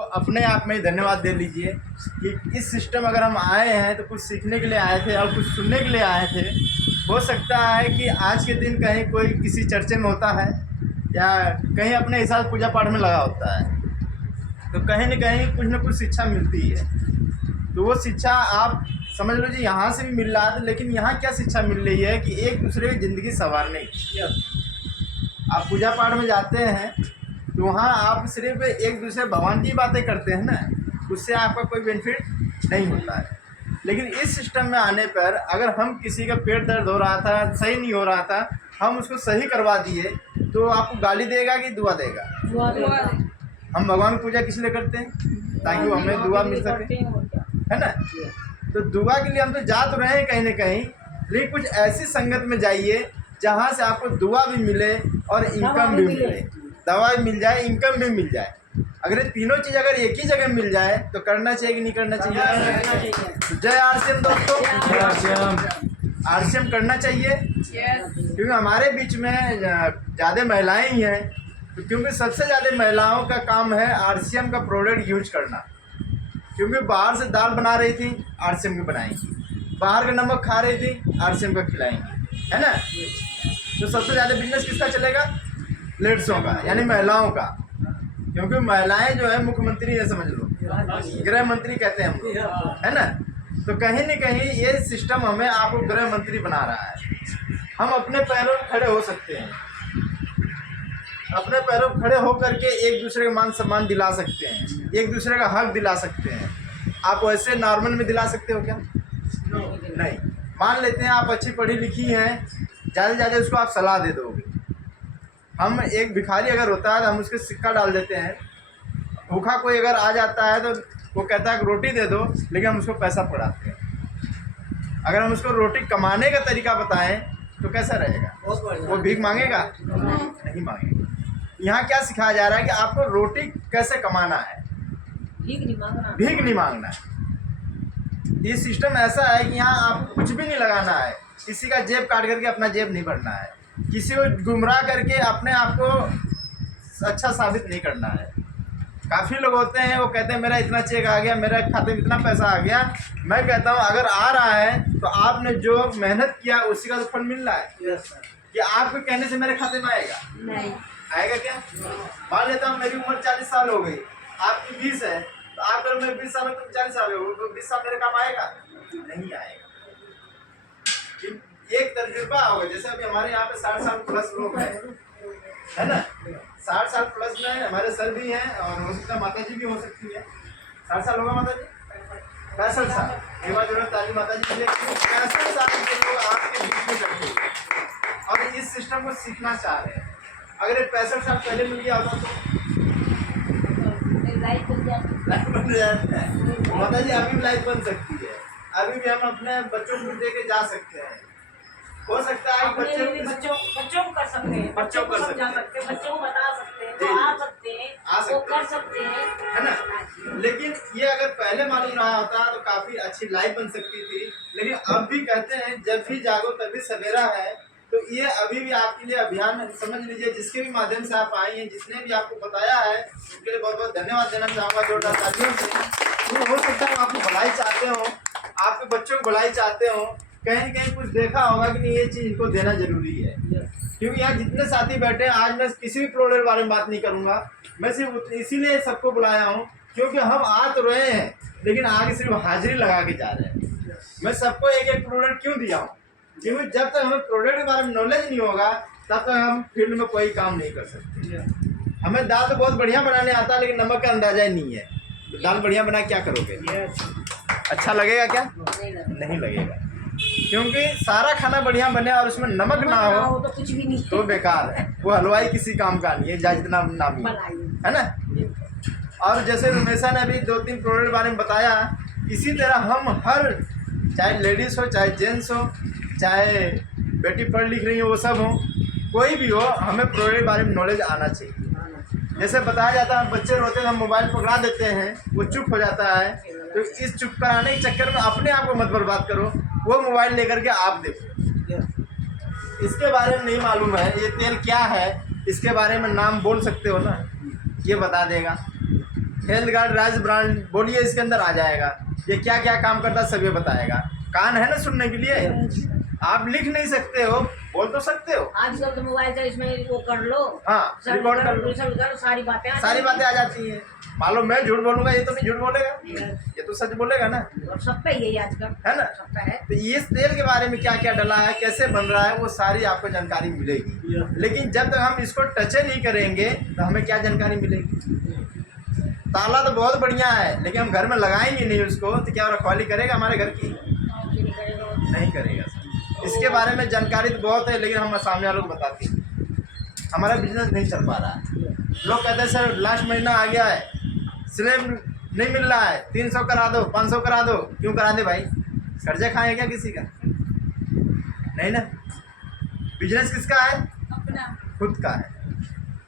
अपने आप में ही धन्यवाद दे लीजिए कि इस सिस्टम अगर हम आए हैं तो कुछ सीखने के लिए आए थे और कुछ सुनने के लिए आए थे। हो सकता है कि आज के दिन कहीं कोई किसी चर्चे में होता है या कहीं अपने हिसाब पूजा पाठ में लगा होता है, तो कहीं न कुछ शिक्षा मिलती है। तो वो शिक्षा आप समझ लो जी यहाँ से भी मिल रहा था, लेकिन यहाँ क्या शिक्षा मिल रही है कि एक दूसरे की ज़िंदगी संवारने की। आप पूजा पाठ में जाते हैं तो वहाँ आप सिर्फ एक दूसरे भगवान की बातें करते हैं ना, उससे आपका कोई बेनिफिट नहीं होता है। लेकिन इस सिस्टम में आने पर अगर हम किसी का पेट दर्द हो रहा था, सही नहीं हो रहा था, हम उसको सही करवा दिए तो आपको गाली देगा कि दुआ देगा? हम भगवान की पूजा किस लिए करते हैं? ताकि वो हमें दुआ मिल सके, है ना। तो दुआ के लिए हम तो जा तो रहे हैं कहीं ना कहीं, लेकिन कुछ ऐसी संगत में जाइए जहाँ से आपको दुआ भी मिले और इनकम भी मिले, दवा भी मिल जाए, इनकम भी मिल जाए। अगर ये तीनों चीज़ अगर एक ही जगह मिल जाए तो करना चाहिए कि नहीं करना चाहिए? जय आरसीएम दोस्तों, आरसीएम करना चाहिए। क्योंकि हमारे बीच में ज़्यादा महिलाएं ही हैं, तो क्योंकि सबसे ज़्यादा महिलाओं का काम है आरसीएम का प्रोडक्ट यूज करना। क्योंकि बाहर से दाल बना रही थी, आरसीएम की बनाएंगी, बाहर का नमक खा रही थी, आरसीएम का खिलाएंगी, है ना। तो सबसे ज़्यादा बिजनेस किसका चलेगा? लेडीज़ों का, यानी महिलाओं का। क्योंकि महिलाएं जो है मुख्यमंत्री है, समझ लो, गृह मंत्री कहते हैं हम, है ना। तो कहीं न कहीं ये सिस्टम हमें आपको गृह मंत्री बना रहा है। हम अपने पैरों पर खड़े हो सकते हैं, अपने पैरों पर खड़े होकर के एक दूसरे का मान सम्मान दिला सकते हैं, एक दूसरे का हक दिला सकते हैं। आप वैसे नॉर्मल में दिला सकते हो क्या? नहीं। मान लेते हैं आप अच्छी पढ़ी लिखी हैं, ज़्यादा से ज़्यादा उसको आप सलाह दे दोगे। हम एक भिखारी अगर होता है तो हम उसके सिक्का डाल देते हैं। भूखा कोई अगर आ जाता है तो वो कहता है कि रोटी दे दो, लेकिन हम उसको पैसा पड़ाते हैं। अगर हम उसको रोटी कमाने का तरीका बताएं तो कैसा रहेगा? वो भीख मांगेगा? नहीं मांगेगा। यहाँ क्या सिखाया जा रहा है कि आपको रोटी कैसे कमाना है, भीख नहीं मांगना है। ये सिस्टम ऐसा है कि यहाँ आपको कुछ भी नहीं लगाना है, किसी का जेब काट करके अपना जेब नहीं भरना है, किसी को गुमराह करके अपने आप को अच्छा साबित नहीं करना है। काफ़ी लोग होते हैं वो कहते हैं मेरा इतना चेक आ गया, मेरे खाते में इतना पैसा आ गया। मैं कहता हूँ अगर आ रहा है तो आपने जो मेहनत किया उसी का तो फल मिल रहा है। कि आपके कहने से मेरे खाते में आएगा? नहीं आएगा। क्या मान लेता हूँ मेरी उम्र 40 साल हो गई, आपकी 20 है, तो आप अगर मैं 20 साल में, तुम 40 साल हो, तो 20 साल मेरे काम आएगा? नहीं आएगा। एक तजुर्बा होगा। जैसे अभी हमारे यहाँ पे 60 साल प्लस लोग हैं, है ना। 60 साल प्लस में हमारे सर भी हैं और हो सकता है माता जी भी हो सकती है। 60 साल होगा माता जी? 65 साल। एक बार जो ताली माता जी के लिए 65 साल के लोग आपके बीच में बैठे हैं और इस सिस्टम को सीखना चाह रहे हैं। अगर ये 65 साल पहले मिल गया होता तो लाइफ बन जाता है। माता जी अभी भी लाइफ बन सकती है, अभी भी हम अपने बच्चों को दे के जा सकते हैं। हो सकता है बच्चों को कर सकते हैं, बच्चों को समझा सकते हैं, बच्चों को बता सकते हैं, तो आ सकते हैं, वो कर सकते हैं, है ना। लेकिन ये अगर पहले मालूम रहा होता तो काफ़ी अच्छी लाइफ बन सकती थी। लेकिन अब भी कहते हैं जब भी जागो तभी सवेरा है। तो ये अभी भी आपके लिए अभियान समझ लीजिए, जिसके भी माध्यम से आप आई हैं, जिसने भी आपको बताया है उसके लिए बहुत बहुत धन्यवाद देना चाहूँगा जोरदार तालियों से। तो हो सकता है आपको भलाई चाहते हो, आपके बच्चों को भलाई चाहते हो, कहीं न कहीं कुछ देखा होगा कि नहीं ये चीज़ इनको देना जरूरी है। क्योंकि यहाँ जितने साथी बैठे हैं, आज मैं किसी भी प्रोडक्ट के बारे में बात नहीं करूँगा, मैं सिर्फ इसीलिए सबको बुलाया हूँ क्योंकि हम आ तो रहे हैं लेकिन आगे सिर्फ हाजिरी लगा के जा रहे हैं। मैं सबको एक एक प्रोडक्ट क्यों दिया हूँ? क्योंकि जब तक हमें प्रोडक्ट के बारे में नॉलेज नहीं होगा तब तक हम फील्ड में कोई काम नहीं कर सकते। हमें दाल तो बहुत बढ़िया बनाने आता है, लेकिन नमक का अंदाजा ही नहीं है। दाल बढ़िया बना क्या करोगे? अच्छा लगेगा क्या? नहीं लगेगा। क्योंकि सारा खाना बढ़िया बने और उसमें नमक ना हो तो कुछ भी नहीं, तो बेकार है। वो हलवाई किसी काम का नहीं है, चाहे जितना नामी है ना। और जैसे रमेशा ने अभी 2-3 प्रोडक्ट के बारे में बताया, इसी तरह हम हर, चाहे लेडीज़ हो, चाहे जेंट्स हो, चाहे बेटी पढ़ लिख रही हो, वो सब हो, कोई भी हो, हमें प्रोडक्ट के बारे में नॉलेज आना चाहिए। जैसे बताया जाता है बच्चे रोते हैं हम मोबाइल पकड़ा देते हैं, वो चुप हो जाता है। तो इस चुप कराने के चक्कर में अपने आप को मत बर्बाद करो, वो मोबाइल लेकर के आप देखो। इसके बारे में नहीं मालूम है ये तेल क्या है, इसके बारे में नाम बोल सकते हो ना, ये बता देगा। हेल्थ गार्ड राज ब्रांड बोलिए, इसके अंदर आ जाएगा। ये क्या क्या काम करता है सब ये बताएगा। कान है ना सुनने के लिए, आप लिख नहीं सकते हो, बोल तो सकते हो। आजकल तो मोबाइल से इसमें वो कर लो, हाँ, रिकॉर्ड कर लो, सारी बातें आ जाती है। मान लो मैं झूठ बोलूंगा, ये तो नहीं झूठ बोलेगा, ये तो सच बोलेगा ना। और सब पे यही आजकल है ना। सबका है। तो इस तेल के बारे में क्या क्या डला है, कैसे बन रहा है, वो सारी आपको जानकारी मिलेगी। लेकिन जब तक हम इसको टच नहीं करेंगे तो हमें क्या जानकारी मिलेगी। ताला तो बहुत बढ़िया है, लेकिन हम घर में लगाएंगे नहीं उसको, तो क्या रखवाली करेगा हमारे घर की? नहीं करेगा सर। इसके बारे में जानकारी तो बहुत है, लेकिन हम सामने वालों को बताते हैं। हमारा बिजनेस नहीं चल पा रहा है। लोग कहते हैं सर लास्ट महीना आ गया है, स्लैब नहीं मिल रहा है, 300 करा दो, 500 करा दो। क्यों करा दे भाई? कर्जा खाएं क्या किसी का? नहीं ना। बिजनेस किसका है? अपना खुद का है।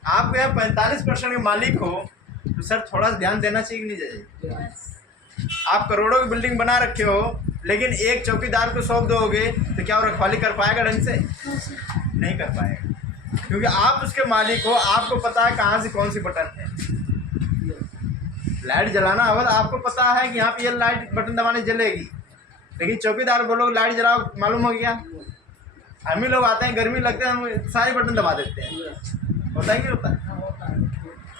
आप यहाँ 45% के मालिक हो, तो सर थोड़ा ध्यान देना चाहिए कि नहीं चाहिए? आप करोड़ों की बिल्डिंग बना रखे हो, लेकिन एक चौकीदार को सौंप दोगे तो क्या वो रखवाली कर पाएगा ढंग से? नहीं कर पाएगा, क्योंकि आप उसके मालिक हो। आपको पता है कहाँ से कौन सी बटन है। लाइट जलाना होगा तो आपको पता है कि यहाँ पे ये लाइट बटन दबाने जलेगी, लेकिन चौकीदार बोलोगे लाइट जलाओ, मालूम हो गया। हम ही लोग आते हैं, गर्मी लगते हैं, हम सारी बटन दबा देते हैं। होता है कि होता है?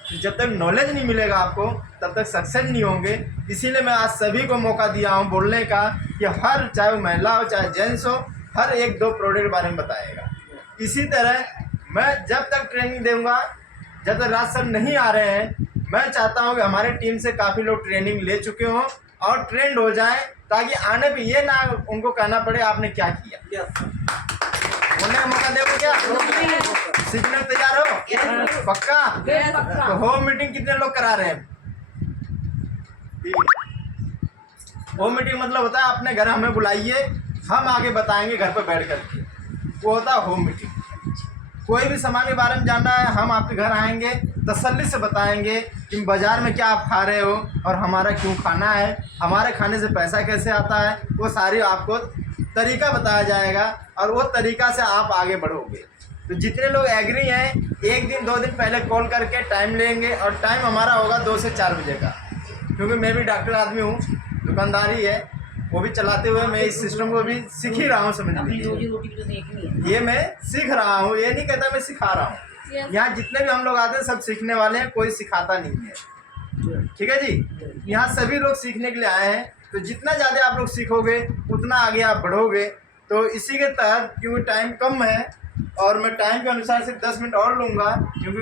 तो जब तक नॉलेज नहीं मिलेगा आपको, तब तक सक्सेस नहीं होंगे। इसीलिए मैं आज सभी को मौका दिया हूँ बोलने का कि हर, चाहे वो महिला हो चाहे जेंट्स हो, हर एक दो प्रोडक्ट के बारे में बताएगा। इसी तरह मैं जब तक ट्रेनिंग दूंगा, जब तक राज सर नहीं आ रहे हैं, मैं चाहता हूँ कि हमारे टीम से काफ़ी लोग ट्रेनिंग ले चुके हों और ट्रेंड हो जाएं, ताकि आने पे ये ना उनको कहना पड़े आपने क्या किया। बोलने का मौका दोगे क्या? सीखने में तैयार हो? पक्का? तो होम मीटिंग कितने लोग करा रहे हैं? होम मीटिंग मतलब होता है अपने घर हमें बुलाइए, हम आगे बताएंगे घर पर बैठ करके, वो होता है होम मीटिंग। कोई भी सामान के बारे में जानना है, हम आपके घर आएंगे, तसल्ली से बताएंगे कि बाज़ार में क्या आप खा रहे हो और हमारा क्यों खाना है, हमारे खाने से पैसा कैसे आता है, वो सारी आपको तरीका बताया जाएगा और वो तरीका से आप आगे बढ़ोगे। तो जितने लोग एग्री हैं, एक दिन 2 दिन पहले कॉल करके टाइम लेंगे, और टाइम हमारा होगा 2 से 4 बजे का, क्योंकि मैं भी डॉक्टर आदमी हूँ, दुकानदारी है, वो भी चलाते हुए मैं इस सिस्टम को भी सीख ही रहा हूँ। समझ लीजिए, ये मैं सीख रहा हूँ, ये नहीं कहता मैं सिखा रहा हूँ। यहाँ जितने भी हम लोग आते हैं सब सीखने वाले हैं, कोई सिखाता नहीं है। ठीक है जी, यहाँ सभी लोग सीखने के लिए आए हैं। तो जितना ज़्यादा आप लोग सीखोगे उतना आगे आप बढ़ोगे। तो इसी के तहत, क्योंकि टाइम कम है और मैं टाइम के अनुसार सिर्फ 10 मिनट और लूँगा, क्योंकि